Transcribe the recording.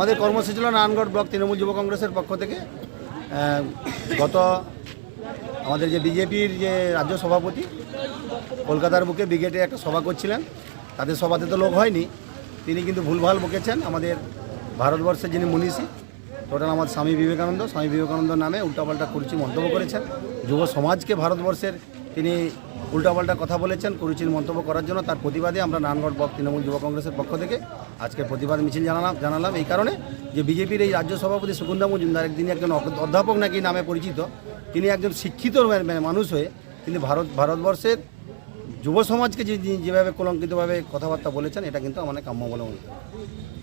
আমাদের কর্মসূচি ছিল নারায়ণগড় ব্লক তৃণমূল যুব কংগ্রেসের পক্ষ থেকে গত আমাদের যে বিজেপির যে রাজ্য সভাপতি, কলকাতার বুকে ব্রিগেডে একটা সভা করছিলেন, তাদের সভাতে তো লোক হয়নি, তিনি কিন্তু ভুলভাল বকেছেন আমাদের ভারতবর্ষের যিনি মনীষী, টোটাল আমার স্বামী বিবেকানন্দ স্বামী বিবেকানন্দ নামে উল্টাপাল্টা কুরুচি মন্তব্য করেছেন। যুব সমাজকে ভারতবর্ষের তিনি উল্টাপাল্টা কথা বলেছেন, কুরুচির মন্তব্য করার জন্য। তার প্রতিবাদে আমরা নারায়ণগড় ব্লক তৃণমূল যুব কংগ্রেসের পক্ষ থেকে আজকে প্রতিবাদ মিছিল জানালাম জানালাম। এই কারণে যে বিজেপির এই রাজ্য সভাপতি সুকুন্দা মজুমদার একদিন একজন অধ্যাপক নাকি নামে পরিচিত, তিনি একজন শিক্ষিত মা- মা- মানুষ হয়ে কিন্তু ভারত, ভারতবর্ষের যুব সমাজকে যে যেভাবে কলঙ্কিতভাবে কথাবার্তা বলেছেন, এটা কিন্তু আমাদের কাম্য বলে মনে